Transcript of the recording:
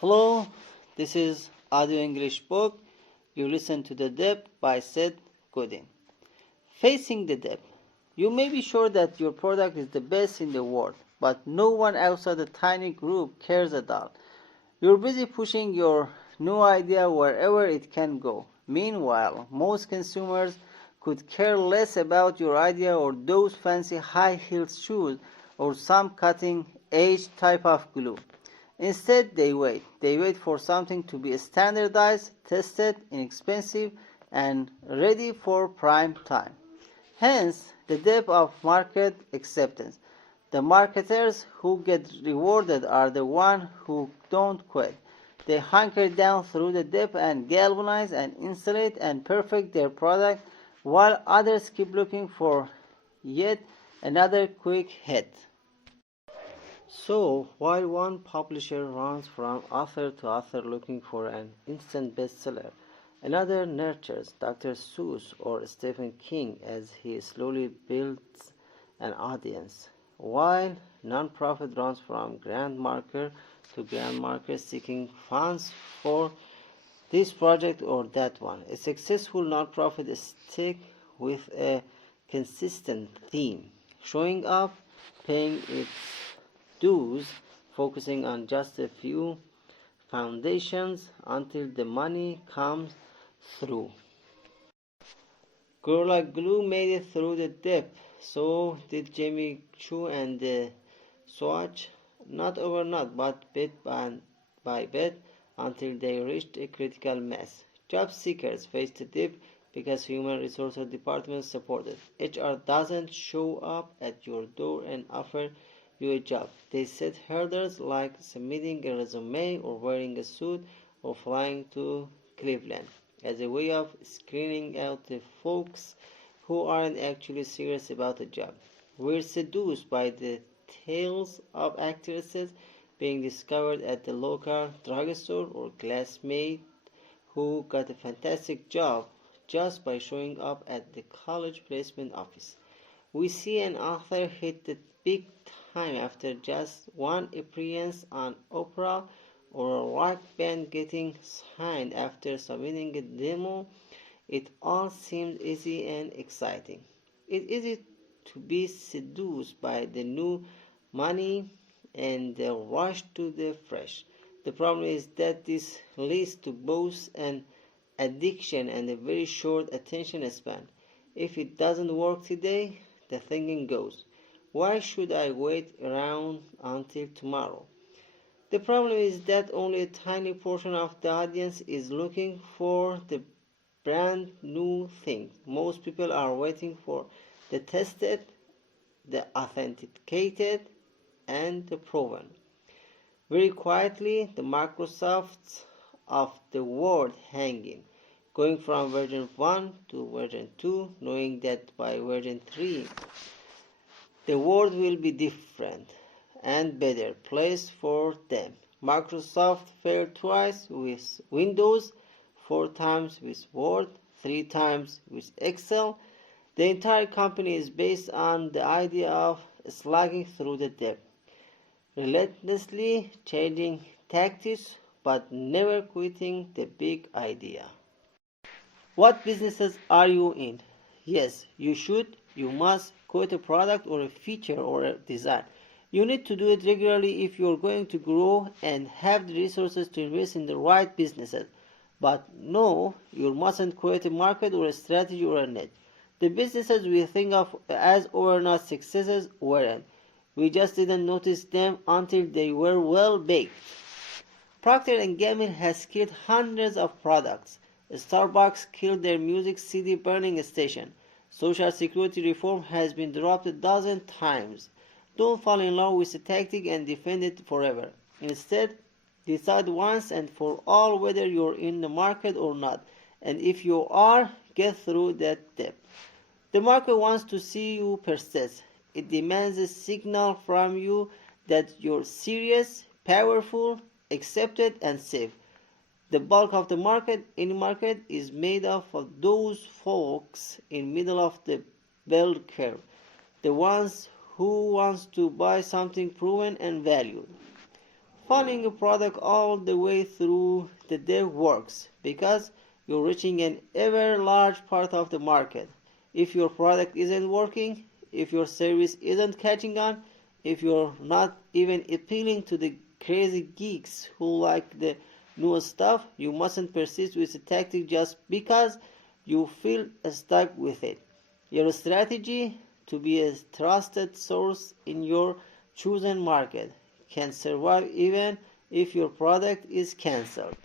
Hello, this is Audio English book. You listen to The Depth by Seth, Godin. Facing the depth. You may be sure that your product is the best in the world, but no one outside the tiny group cares at all. You're busy pushing your new idea wherever it can go. Meanwhile, most consumers could care less about your idea or those fancy high-heeled shoes or some cutting-edge type of glue. Instead, they wait. They wait for something to be standardized, tested, inexpensive, and ready for prime time. Hence, the depth of market acceptance. The marketers who get rewarded are the ones who don't quit. They hunker down through the depth and galvanize and insulate and perfect their product while others keep looking for yet another quick hit. So, while one publisher runs from author to author looking for an instant bestseller, another nurtures Dr. Seuss or Stephen King as he slowly builds an audience, while nonprofit runs from grand marker to grand marker seeking funds for this project or that one. A successful nonprofit sticks with a consistent theme, showing up, paying its dues, focusing on just a few foundations until the money comes through. Gorilla Glue made it through the depth, so did Jimmy Choo and the Swatch, not overnight but bit by bit until they reached a critical mass. Job seekers faced the dip because human resources departments supported. HR doesn't show up at your door and offer you a job. They set hurdles like submitting a resume or wearing a suit or flying to Cleveland as a way of screening out the folks who aren't actually serious about the job. We're seduced by the tales of actresses being discovered at the local drugstore or classmate who got a fantastic job just by showing up at the college placement office. We see an author hit the big time after just one appearance on Oprah, or a rock band getting signed after submitting a demo. It all seems easy and exciting. It's easy to be seduced by the new money and the rush to the fresh. The problem is that this leads to both an addiction and a very short attention span. If it doesn't work today, the thinking goes, why should I wait around until tomorrow? The problem is that only a tiny portion of the audience is looking for the brand new thing. Most people are waiting for the tested, the authenticated, and the proven. Very quietly, the Microsofts of the world hanging, going from version 1 to version 2, knowing that by version 3 the world will be different and better place for them. Microsoft failed twice with Windows, 4 times with Word, 3 times with Excel. The entire company is based on the idea of slugging through the depth, relentlessly changing tactics but never quitting the big idea. What businesses are you in? Yes, you should, you must quote a product or a feature or a design. You need to do it regularly if you're going to grow and have the resources to invest in the right businesses. But no, you mustn't create a market or a strategy or a niche. The businesses we think of as overnight successes weren't. We just didn't notice them until they were well baked. Procter & Gamble has killed hundreds of products. Starbucks killed their music CD burning station. Social security reform has been dropped a dozen times. Don't fall in love with a tactic and defend it forever. Instead, decide once and for all whether you're in the market or not. And if you are, get through that depth. The market wants to see you persist. It demands a signal from you that you're serious, powerful, accepted, and safe. The bulk of the market, any market, is made up of those folks in middle of the bell curve, the ones who wants to buy something proven and valued. Following a product all the way through the day works because you're reaching an ever large part of the market. If your product isn't working, if your service isn't catching on, if you're not even appealing to the crazy geeks who like the newest stuff, you mustn't persist with the tactic just because you feel stuck with it. Your strategy to be a trusted source in your chosen market can survive even if your product is cancelled.